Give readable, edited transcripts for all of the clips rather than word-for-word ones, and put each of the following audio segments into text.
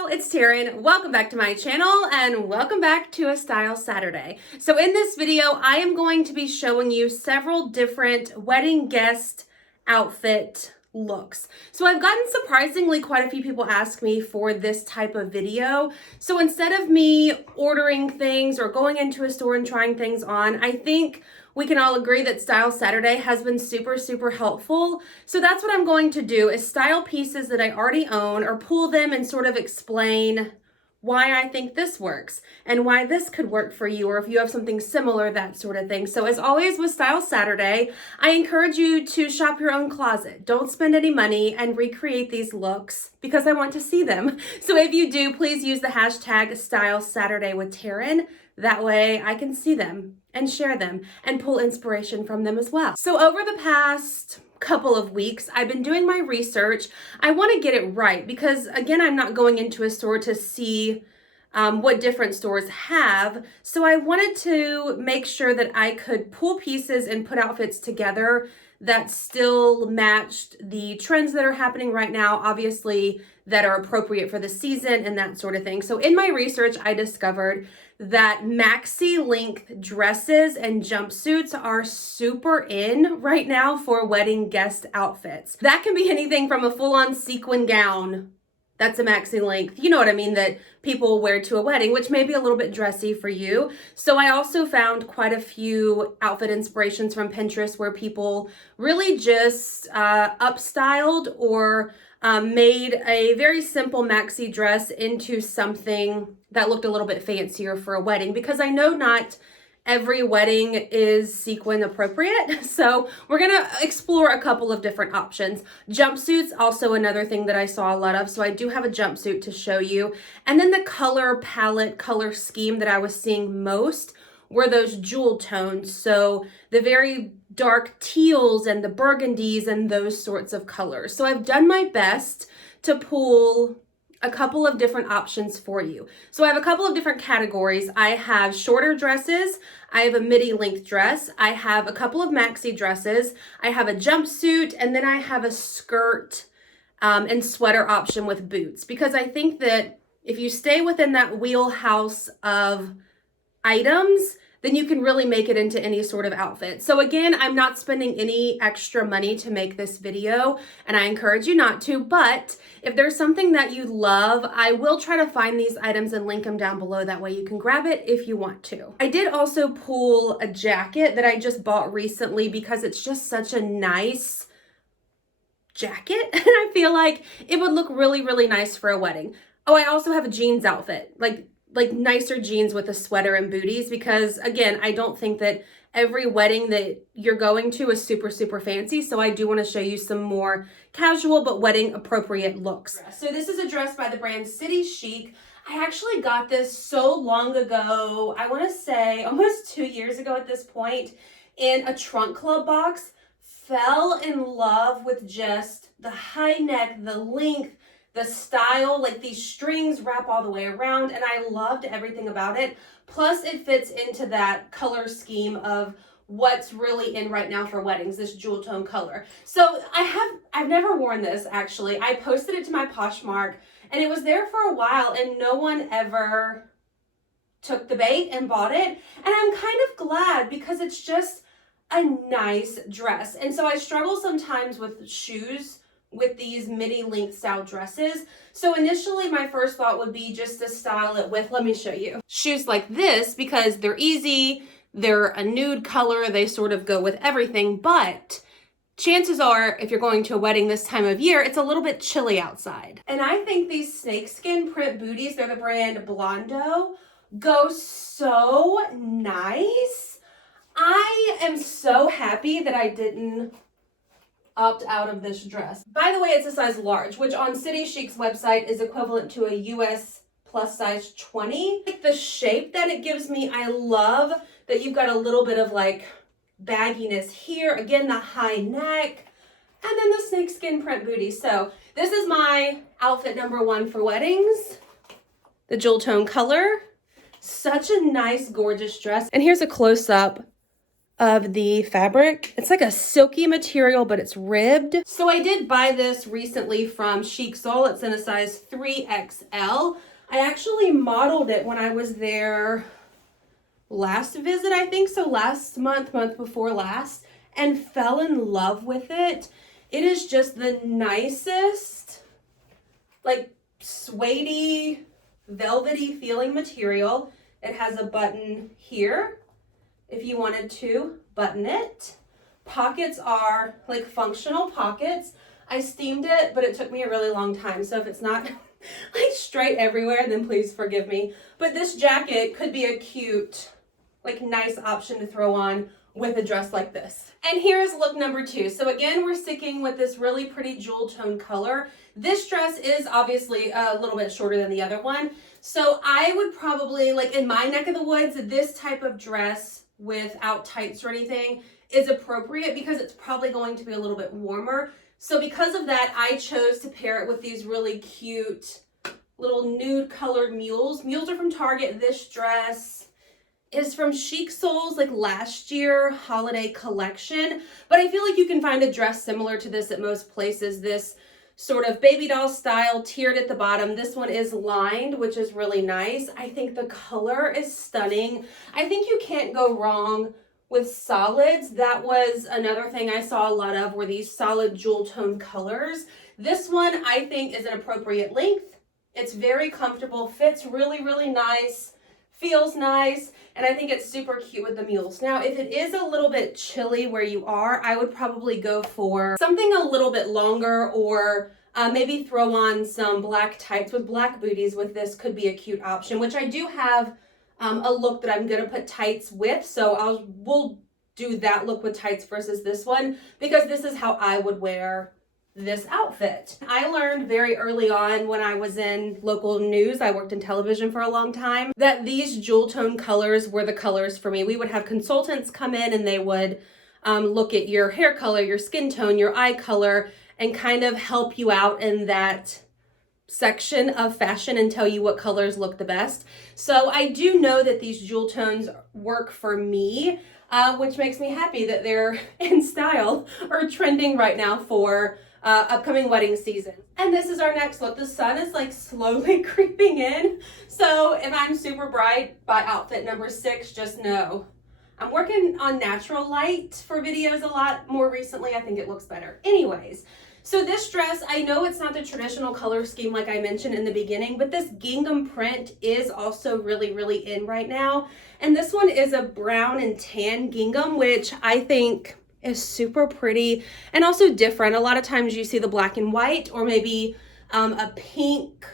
y'all, it's Taren. Welcome back to my channel and welcome back to a Style Saturday. So in this video, I am going to be showing you several different wedding guest outfit looks. So I've gotten surprisingly quite a few people ask me for this type of video. So instead of me ordering things or going into a store and trying things on, I think we can all agree that Style Saturday has been super helpful. So that's what I'm going to do, is style pieces that I already own or pull them and sort of explain why I think this works and why this could work for you, or if you have something similar, that sort of thing. So as always with Style Saturday, I encourage you to shop your own closet. Don't spend any money and recreate these looks because I want to see them. So if you do, please use the hashtag Style Saturday with Taren. That way I can see them and share them and pull inspiration from them as well. So over the past couple of weeks, I've been doing my research. I want to get it right because, again, I'm not going into a store to see what different stores have. So I wanted to make sure that I could pull pieces and put outfits together that still matched the trends that are happening right now, obviously, that are appropriate for the season and that sort of thing. So in my research, I discovered that maxi length dresses and jumpsuits are super in right now for wedding guest outfits. That can be anything from a full-on sequin gown, that's a maxi length, you know what I mean, that people wear to a wedding, which may be a little bit dressy for you. So I also found quite a few outfit inspirations from Pinterest where people really just upstyled or made a very simple maxi dress into something that looked a little bit fancier for a wedding, because I know not every wedding is sequin appropriate. So we're gonna explore a couple of different options. Jumpsuits, also another thing that I saw a lot of. So I do have a jumpsuit to show you. And then the color palette, color scheme that I was seeing most were those jewel tones. So the very dark teals and the burgundies and those sorts of colors. So I've done my best to pull a couple of different options for you. So I have a couple of different categories. I have shorter dresses, I have a midi length dress, I have a couple of maxi dresses, I have a jumpsuit, and then I have a skirt and sweater option with boots. Because I think that if you stay within that wheelhouse of items, then you can really make it into any sort of outfit. So again, I'm not spending any extra money to make this video, and I encourage you not to, but if there's something that you love, I will try to find these items and link them down below. That way you can grab it if you want to. I did also pull a jacket that I just bought recently because it's just such a nice jacket, and I feel like it would look really nice for a wedding. Oh, I also have a jeans outfit, like nicer jeans with a sweater and booties, because again, I don't think that every wedding that you're going to is super fancy. So I do want to show you some more casual but wedding appropriate looks. So this is a dress by the brand City Chic. I actually got this so long ago, I want to say almost 2 years ago at this point, in a trunk club box. Fell in love with just the high neck, the length, the style, like these strings wrap all the way around, and I loved everything about it. Plus it fits into that color scheme of what's really in right now for weddings, this jewel tone color. So I've never worn this actually. I posted it to my Poshmark and it was there for a while and no one ever took the bait and bought it. And I'm kind of glad because it's just a nice dress. And so I struggle sometimes with shoes with these midi length style dresses. So initially my first thought would be just to style it with, let me show you, shoes like this, because they're easy, they're a nude color, they sort of go with everything. But chances are, if you're going to a wedding this time of year, it's a little bit chilly outside. And I think these snakeskin print booties, they're the brand Blondo, go so nice. I am so happy that I didn't opt out of this dress. By the way, it's a size large, which on City Chic's website is equivalent to a US plus size 20. Like the shape that it gives me, I love that you've got a little bit of like bagginess here. Again, the high neck, and then the snakeskin print booty. So this is my outfit number one for weddings. The jewel tone color. Such a nice, gorgeous dress. And here's a close-up of the fabric. It's like a silky material, but it's ribbed. So I did buy this recently from Chic Soul. It's in a size 3XL. I actually modeled it when I was there last visit, I think. So last month before last, and fell in love with it. It is just the nicest, like suede-y, velvety feeling material. It has a button here if you wanted to button it. Pockets are like functional pockets. I steamed it, but it took me a really long time. So if it's not like straight everywhere, then please forgive me. But this jacket could be a cute, like nice option to throw on with a dress like this. And here's look number 2. So again, we're sticking with this really pretty jewel tone color. This dress is obviously a little bit shorter than the other one. So I would probably, like in my neck of the woods, this type of dress without tights or anything is appropriate because it's probably going to be a little bit warmer. So because of that, I chose to pair it with these really cute little nude colored mules. Mules are from Target. This dress is from Chic Soul's like last year holiday collection, but I feel like you can find a dress similar to this at most places. This sort of baby doll style, tiered at the bottom. This one is lined, which is really nice. I think the color is stunning. I think you can't go wrong with solids. That was another thing I saw a lot of, were these solid jewel tone colors. This one I think is an appropriate length. It's very comfortable, fits really, really nice, feels nice, and I think it's super cute with the mules. Now, if it is a little bit chilly where you are, I would probably go for something a little bit longer, or maybe throw on some black tights with black booties with this could be a cute option, which I do have a look that I'm gonna put tights with, so we'll do that look with tights versus this one, because this is how I would wear this outfit. I learned very early on when I was in local news, I worked in television for a long time, that these jewel tone colors were the colors for me. We would have consultants come in and they would look at your hair color, your skin tone, your eye color, and kind of help you out in that section of fashion and tell you what colors look the best. So I do know that these jewel tones work for me, which makes me happy that they're in style or trending right now for upcoming wedding season. And this is our next look. The sun is like slowly creeping in. So if I'm super bright by outfit number 6, just know I'm working on natural light for videos a lot more recently. I think it looks better. Anyways, so this dress, I know it's not the traditional color scheme like I mentioned in the beginning, but this gingham print is also really, really in right now. And this one is a brown and tan gingham, which I think is super pretty and also different. A lot of times you see the black and white, or maybe a pink,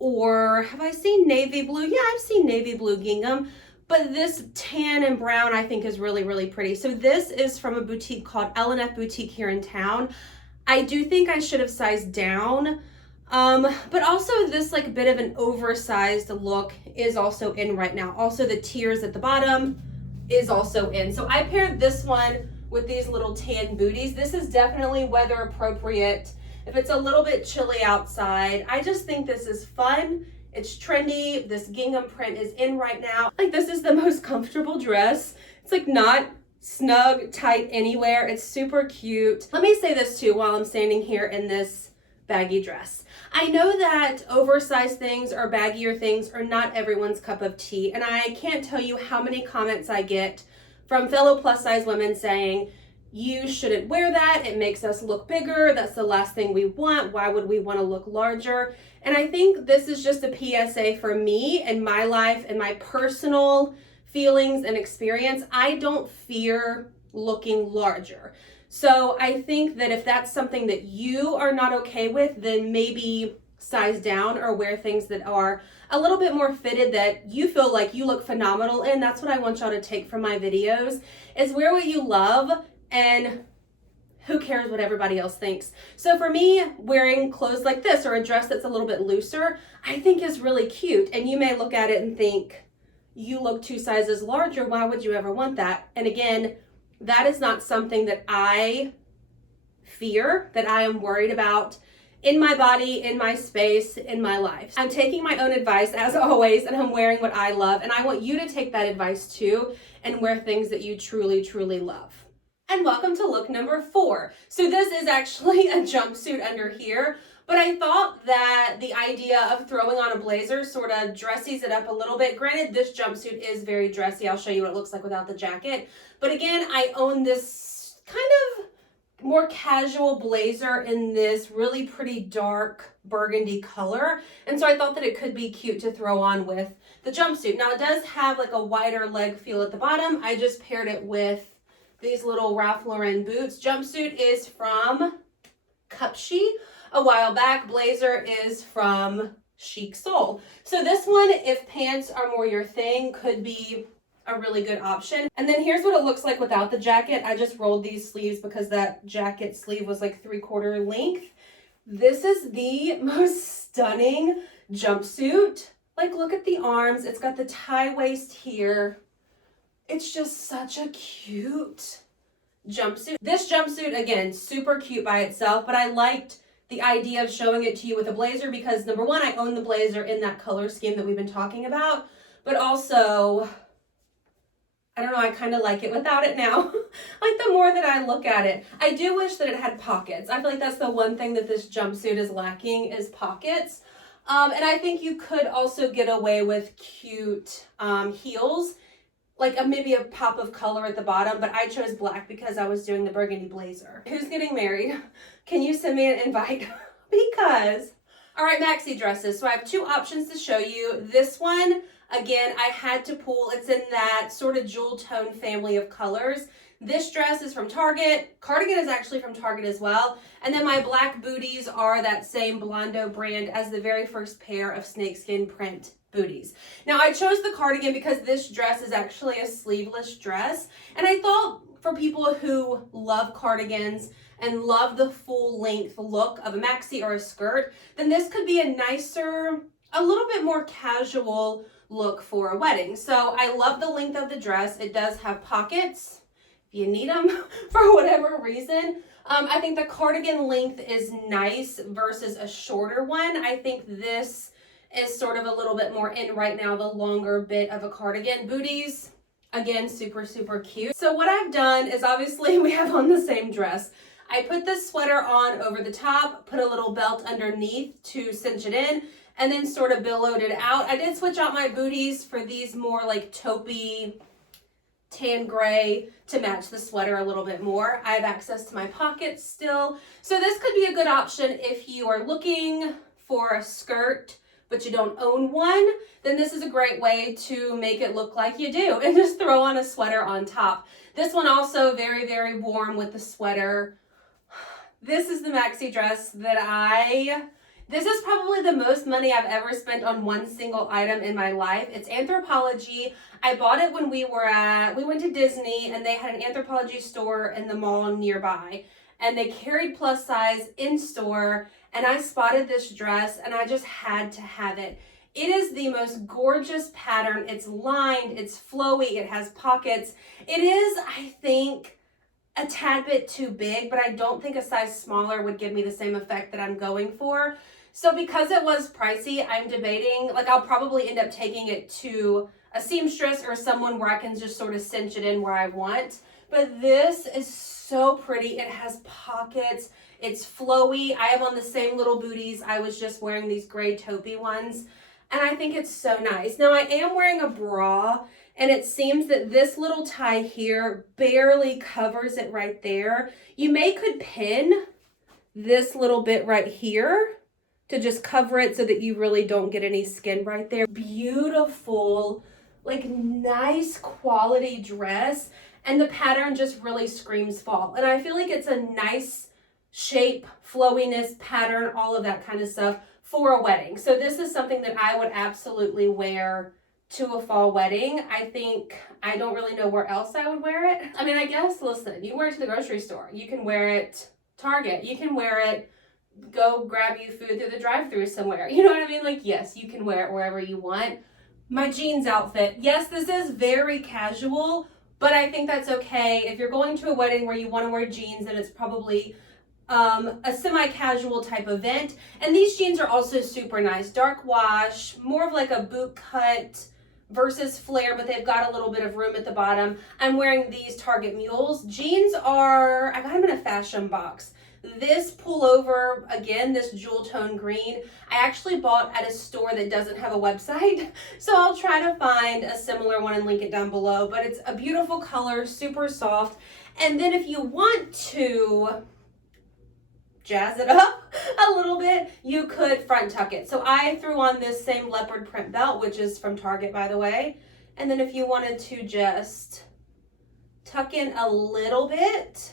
or have I seen navy blue? Yeah, I've seen navy blue gingham, but this tan and brown I think is really, really pretty. So this is from a boutique called L&F Boutique here in town. I do think I should have sized down, but also this like bit of an oversized look is also in right now. Also the tiers at the bottom is also in. So I paired this one with these little tan booties. This is definitely weather appropriate if it's a little bit chilly outside. I just think this is fun. It's trendy. This gingham print is in right now. Like, this is the most comfortable dress. It's like not snug, tight anywhere. It's super cute. Let me say this too while I'm standing here in this baggy dress. I know that oversized things or baggier things are not everyone's cup of tea, and I can't tell you how many comments I get from fellow plus size women saying, you shouldn't wear that, it makes us look bigger, that's the last thing we want, why would we want to look larger? And I think this is just a PSA for me and my life and my personal feelings and experience. I don't fear looking larger. So I think that if that's something that you are not okay with, then maybe size down or wear things that are a little bit more fitted that you feel like you look phenomenal in. That's what I want y'all to take from my videos, is wear what you love and who cares what everybody else thinks. So for me, wearing clothes like this or a dress that's a little bit looser, I think is really cute. And you may look at it and think, you look 2 sizes larger, why would you ever want that? And again, that is not something that I fear, that I am worried about in my body, in my space, in my life. I'm taking my own advice as always, and I'm wearing what I love. And I want you to take that advice too and wear things that you truly, truly love. And welcome to look number 4. So this is actually a jumpsuit under here, but I thought that the idea of throwing on a blazer sort of dressies it up a little bit. Granted, this jumpsuit is very dressy. I'll show you what it looks like without the jacket. But again, I own this kind of more casual blazer in this really pretty dark burgundy color. And so I thought that it could be cute to throw on with the jumpsuit. Now it does have like a wider leg feel at the bottom. I just paired it with these little Ralph Lauren boots. Jumpsuit is from Cupshe a while back. Blazer is from Chic Soul. So this one, if pants are more your thing, could be a really good option. And then here's what it looks like without the jacket. I just rolled these sleeves because that jacket sleeve was like 3/4 length. This is the most stunning jumpsuit. Like, look at the arms. It's got the tie waist here. It's just such a cute jumpsuit. This jumpsuit, again, super cute by itself, but I liked the idea of showing it to you with a blazer because number one, I own the blazer in that color scheme that we've been talking about, but also, I don't know, I kind of like it without it now. Like the more that I look at it, I do wish that it had pockets. I feel like that's the one thing that this jumpsuit is lacking is pockets. And I think you could also get away with cute heels, like maybe a pop of color at the bottom, but I chose black because I was doing the burgundy blazer. Who's getting married? Can you send me an invite? Because, all right, maxi dresses. So I have 2 options to show you. This one, again, I had to pull. It's in that sort of jewel tone family of colors. This dress is from Target. Cardigan is actually from Target as well. And then my black booties are that same Blondo brand as the very first pair of snakeskin print booties. Now I chose the cardigan because this dress is actually a sleeveless dress. And I thought for people who love cardigans and love the full length look of a maxi or a skirt, then this could be a nicer, a little bit more casual look for a wedding. So I love the length of the dress. It does have pockets if you need them for whatever reason. I think the cardigan length is nice versus a shorter one. I think this is sort of a little bit more in right now, the longer bit of a cardigan. Booties, again, super, super cute. So what I've done is obviously we have on the same dress. I put this sweater on over the top, put a little belt underneath to cinch it in, and then sort of billowed it out. I did switch out my booties for these more like taupey, tan gray to match the sweater a little bit more. I have access to my pockets still. So this could be a good option if you are looking for a skirt but you don't own one, then this is a great way to make it look like you do and just throw on a sweater on top. This one also very, very warm with the sweater. This is the maxi dress that this is probably the most money I've ever spent on one single item in my life. It's Anthropology. I bought it when we went to Disney and they had an Anthropology store in the mall nearby. And they carried plus size in store, and I spotted this dress and I just had to have it. It is the most gorgeous pattern. It's lined, it's flowy, it has pockets. It is, I think, a tad bit too big, but I don't think a size smaller would give me the same effect that I'm going for. So because it was pricey, I'm debating, like I'll probably end up taking it to a seamstress or someone where I can just sort of cinch it in where I want. But this is so pretty. It has pockets. It's flowy. I have on the same little booties. I was just wearing these gray taupey ones. And I think it's so nice. Now I am wearing a bra and it seems that this little tie here barely covers it right there. You could pin this little bit right here to just cover it so that you really don't get any skin right there. Beautiful, like nice quality dress. And the pattern just really screams fall. And I feel like it's a nice shape, flowiness, pattern, all of that kind of stuff for a wedding. So this is something that I would absolutely wear to a fall wedding. I don't really know where else I would wear it. I mean, I guess, listen, you wear it to the grocery store. You can wear it Target. You can wear it, go grab you food through the drive-thru somewhere. You know what I mean? Like, yes, you can wear it wherever you want. My jeans outfit. Yes, this is very casual, but I think that's okay. If you're going to a wedding where you want to wear jeans, then it's probably a semi-casual type event. And these jeans are also super nice. Dark wash, more of like a boot cut versus flare, but they've got a little bit of room at the bottom. I'm wearing these Target Mules. Jeans are, I got them in a fashion box. This pullover, again, this jewel tone green, I actually bought at a store that doesn't have a website. So I'll try to find a similar one and link it down below. But it's a beautiful color, super soft. And then if you want to jazz it up a little bit, you could front tuck it. So I threw on this same leopard print belt, which is from Target, by the way. And then if you wanted to just tuck in a little bit,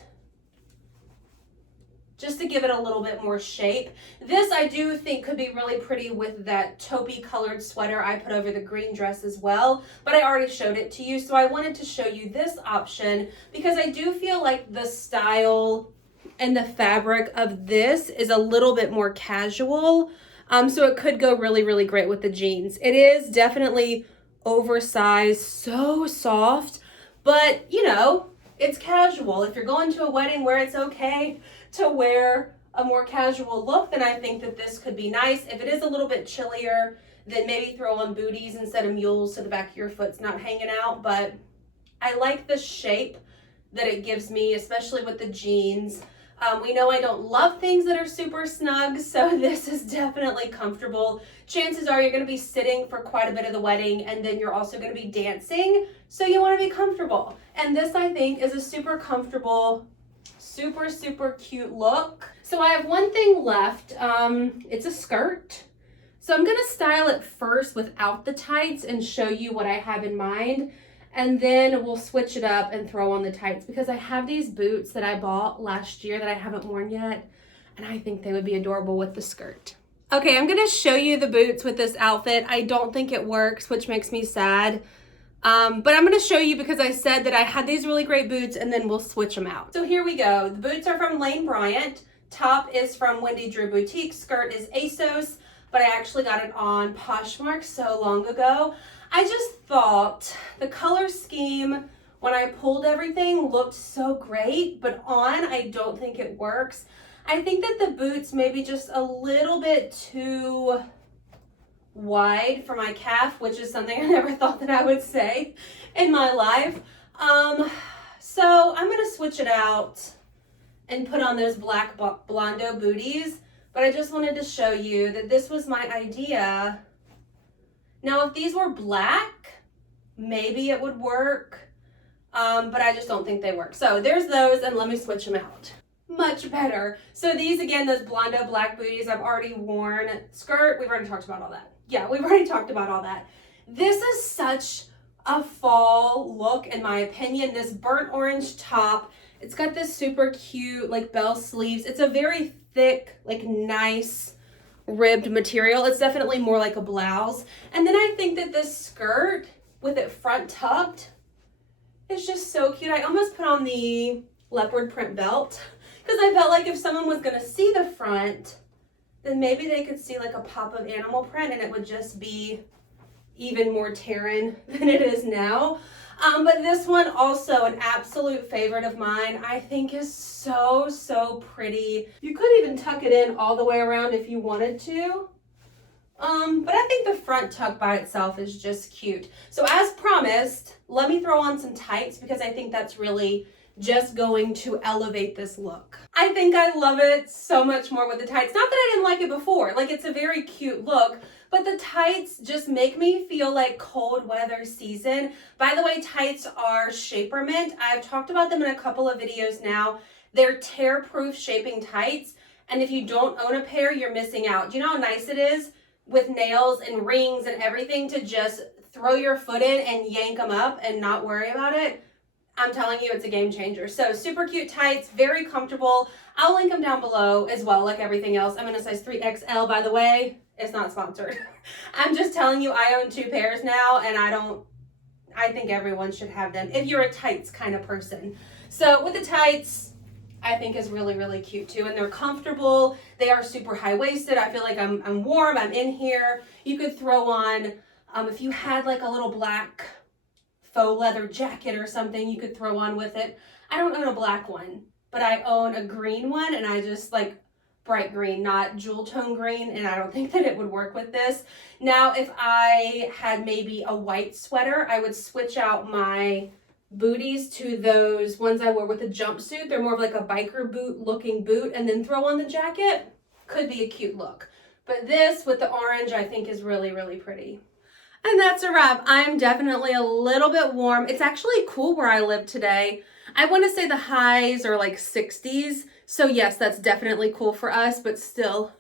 just to give it a little bit more shape. This I do think could be really pretty with that taupey colored sweater I put over the green dress as well, but I already showed it to you. So I wanted to show you this option because I do feel like the style and the fabric of this is a little bit more casual. So it could go really, really great with the jeans. It is definitely oversized, so soft, but you know, it's casual. If you're going to a wedding where it's okay to wear a more casual look, then I think that this could be nice. If it is a little bit chillier, then maybe throw on booties instead of mules so the back of your foot's not hanging out. But I like the shape that it gives me, especially with the jeans. We know I don't love things that are super snug, so this is definitely comfortable. Chances are you're going to be sitting for quite a bit of the wedding, and then you're also going to be dancing, so you want to be comfortable. And this, I think, is a super comfortable, super, super cute look. So I have one thing left. It's a skirt. So I'm going to style it first without the tights and show you what I have in mind. And then we'll switch it up and throw on the tights because I have these boots that I bought last year that I haven't worn yet. And I think they would be adorable with the skirt. Okay, I'm gonna show you the boots with this outfit. I don't think it works, which makes me sad. But I'm gonna show you because I said that I had these really great boots and then we'll switch them out. So here we go. The boots are from Lane Bryant. Top is from Wendy Drew Boutique. Skirt is ASOS, but I actually got it on Poshmark so long ago. I just thought the color scheme when I pulled everything looked so great, but on, I don't think it works. I think that the boots may be just a little bit too wide for my calf, which is something I never thought that I would say in my life. So I'm gonna switch it out and put on those black Blondo booties, but I just wanted to show you that this was my idea. Now, if these were black, maybe it would work, but I just don't think they work. So there's those, and let me switch them out. Much better. So these, again, those Blondo black booties I've already worn. Skirt, we've already talked about all that. Yeah, we've already talked about all that. This is such a fall look, in my opinion. This burnt orange top. It's got this super cute, like, bell sleeves. It's a very thick, like, nice ribbed material. It's definitely more like a blouse. And then I think that this skirt with it front tucked is just so cute. I almost put on the leopard print belt because I felt like if someone was going to see the front, then maybe they could see like a pop of animal print and it would just be even more Taren than it is now. But this one also an absolute favorite of mine. I think is so, so pretty. You could even tuck it in all the way around if you wanted to. But I think the front tuck by itself is just cute. So as promised, let me throw on some tights because I think that's really just going to elevate this look. I think I love it so much more with the tights. Not that I didn't like it before. Like, it's a very cute look, but the tights just make me feel like cold weather season. By the way, tights are Shapermint. I've talked about them in a couple of videos now. They're tear-proof shaping tights, and if you don't own a pair, you're missing out. Do you know how nice it is with nails and rings and everything to just throw your foot in and yank them up and not worry about it? I'm telling you, it's a game changer. So super cute tights, very comfortable. I'll link them down below as well, like everything else. I'm in a size 3XL, by the way. It's not sponsored. I'm just telling you, I own 2 pairs now, and I think everyone should have them if you're a tights kind of person. So with the tights, I think is really, really cute too. And they're comfortable. They are super high-waisted. I feel like I'm warm, I'm in here. You could throw on, if you had like a little black faux leather jacket or something you could throw on with it. I don't own a black one, but I own a green one, and I just like bright green, not jewel tone green, and I don't think that it would work with this. Now, if I had maybe a white sweater, I would switch out my booties to those ones I wear with a jumpsuit. They're more of like a biker boot looking boot, and then throw on the jacket. Could be a cute look. But this with the orange, I think is really, really pretty. And that's a wrap. I'm definitely a little bit warm. It's actually cool where I live today. I want to say the highs are like 60s. So yes, that's definitely cool for us, but still,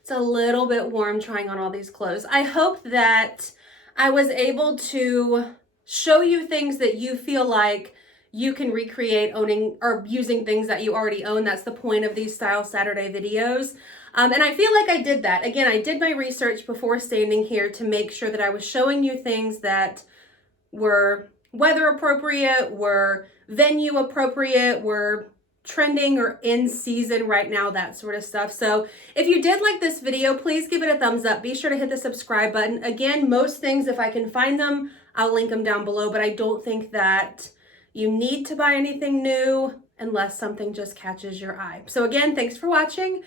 it's a little bit warm trying on all these clothes. I hope that I was able to show you things that you feel like you can recreate owning or using things that you already own. That's the point of these Style Saturday videos. And I feel like I did that. Again, I did my research before standing here to make sure that I was showing you things that were weather appropriate, were venue appropriate, were trending or in season right now, that sort of stuff. So if you did like this video, please give it a thumbs up. Be sure to hit the subscribe button. Again, most things, if I can find them, I'll link them down below, but I don't think that you need to buy anything new unless something just catches your eye. So again, thanks for watching,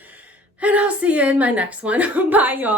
and I'll see you in my next one. Bye, y'all.